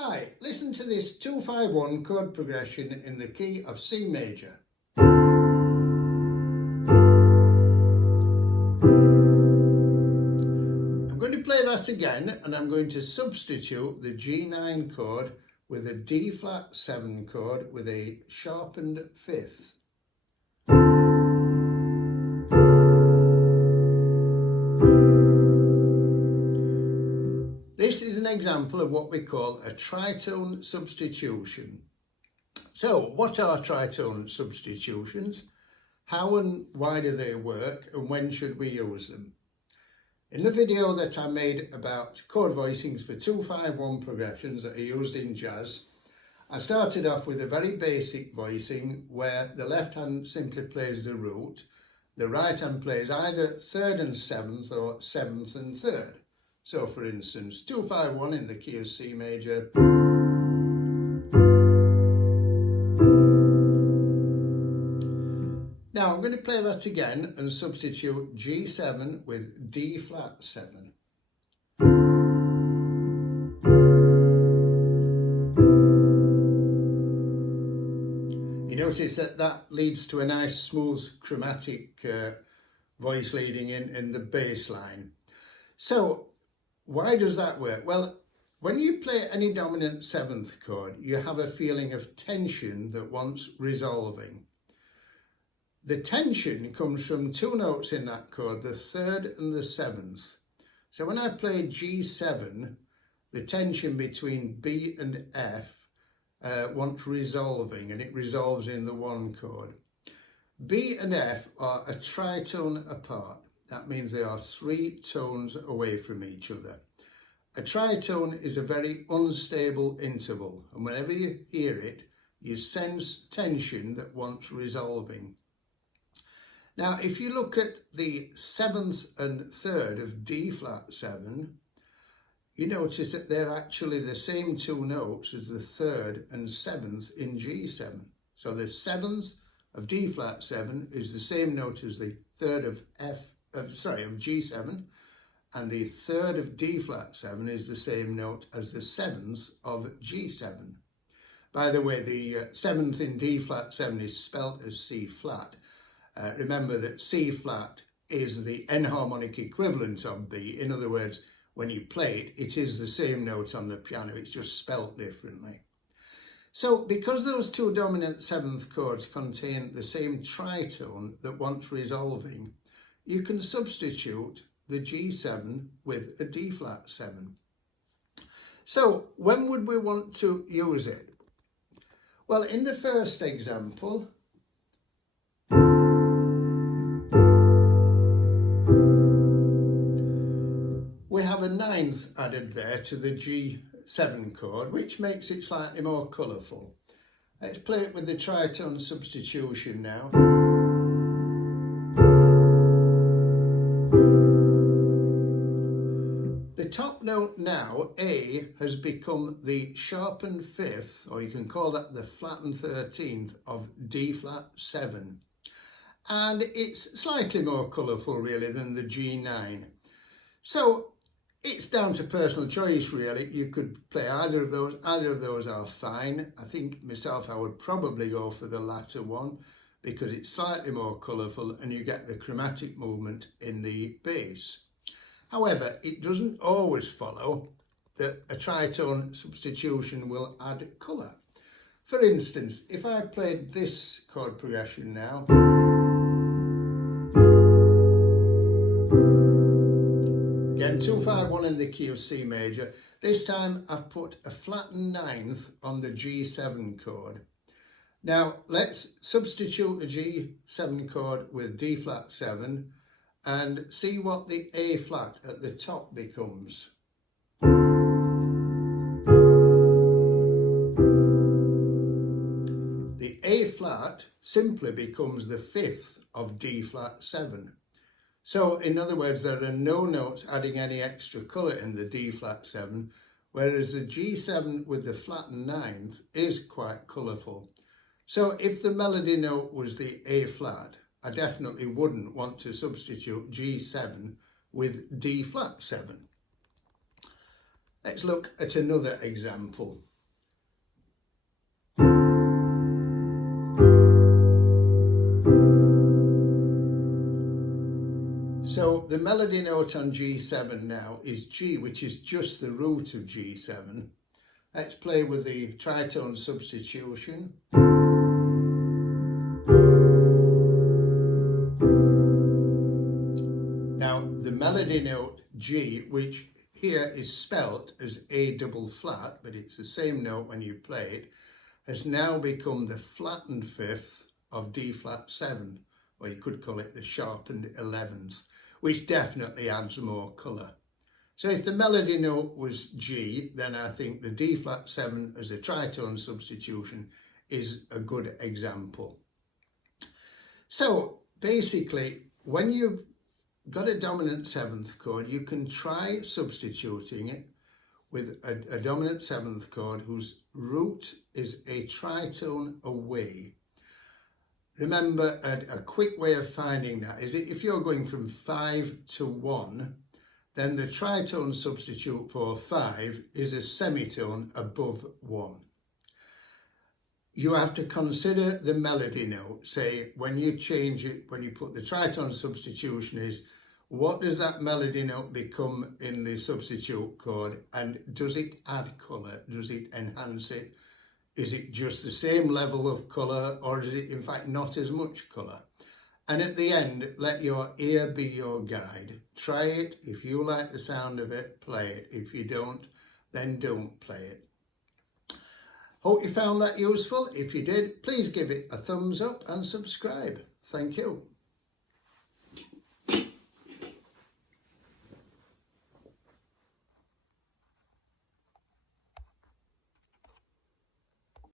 Hi, listen to this 2-5-1 chord progression in the key of C major. I'm going to play that again and I'm going to substitute the G9 chord with a D flat 7 chord with a sharpened fifth. This is an example of what we call a tritone substitution. So, what are tritone substitutions? How and why do they work, and when should we use them? In the video that I made about chord voicings for 2-5-1 progressions that are used in jazz, I started off with a very basic voicing where the left hand simply plays the root, the right hand plays either 3rd and 7th or 7th and 3rd. So for instance, 2-5-1 in the key of C major. Now I'm going to play that again and substitute G7 with D flat 7. You notice that leads to a nice smooth chromatic voice leading in the bass line. So why does that work? Well, when you play any dominant 7th chord, you have a feeling of tension that wants resolving. The tension comes from two notes in that chord, the 3rd and the 7th. So when I play G7, the tension between B and F wants resolving, and it resolves in the 1 chord. B and F are a tritone apart. That means they are 3 tones away from each other. A tritone is a very unstable interval, and whenever you hear it, you sense tension that wants resolving. Now, if you look at the 7th and 3rd of D flat 7, you notice that they're actually the same 2 notes as the 3rd and 7th in G7. So the 7th of D flat 7 is the same note as the 3rd of G7, and the 3rd of D flat 7 is the same note as the 7th of G7. By the way, the 7th in D flat 7 is spelt as C flat. Remember that C flat is the enharmonic equivalent of B. In other words, when you play it, it is the same note on the piano, it's just spelt differently. So because those 2 dominant 7th chords contain the same tritone that wants resolving, you can substitute the G7 with a D flat 7. So when would we want to use it? Well, in the first example, we have a 9th added there to the G7 chord, which makes it slightly more colourful. Let's play it with the tritone substitution now. The top note now, A, has become the sharpened 5th, or you can call that the flattened 13th of D flat 7. And it's slightly more colourful really than the G9. So it's down to personal choice really. You could play either of those are fine. I think myself I would probably go for the latter one because it's slightly more colourful and you get the chromatic movement in the bass. However, it doesn't always follow that a tritone substitution will add colour. For instance, if I played this chord progression now, again 2-5-1 in the key of C major, this time I've put a flattened 9th on the G7 chord. Now let's substitute the G7 chord with D flat 7 and see what the A flat at the top becomes. The A flat simply becomes the 5th of D flat 7. So in other words, there are no notes adding any extra colour in the D flat 7, whereas the G7 with the flattened 9th is quite colourful. So if the melody note was the A flat, I definitely wouldn't want to substitute G7 with D flat 7. Let's look at another example. the melody note on G7 now is G, which is just the root of G7. Let's play with the tritone substitution. Now the melody note G, which here is spelt as A double flat, but it's the same note when you play it, has now become the flattened fifth of D flat 7, or you could call it the sharpened 11th, which definitely adds more colour. So if the melody note was G, then I think the D flat 7 as a tritone substitution is a good example. So basically, when you've got a dominant 7th chord, you can try substituting it with a dominant 7th chord whose root is a tritone away. Remember, a quick way of finding that is if you're going from 5 to 1, then the tritone substitute for 5 is a semitone above 1. You have to consider the melody note. Say, when you change it, when you put the tritone substitution is, what does that melody note become in the substitute chord, and does it add colour? Does it enhance it? Is it just the same level of colour, or is it in fact not as much colour? And at the end, let your ear be your guide. Try it. If you like the sound of it, play it. If you don't, then don't play it. Hope you found that useful. If you did, please give it a thumbs up and subscribe. Thank you.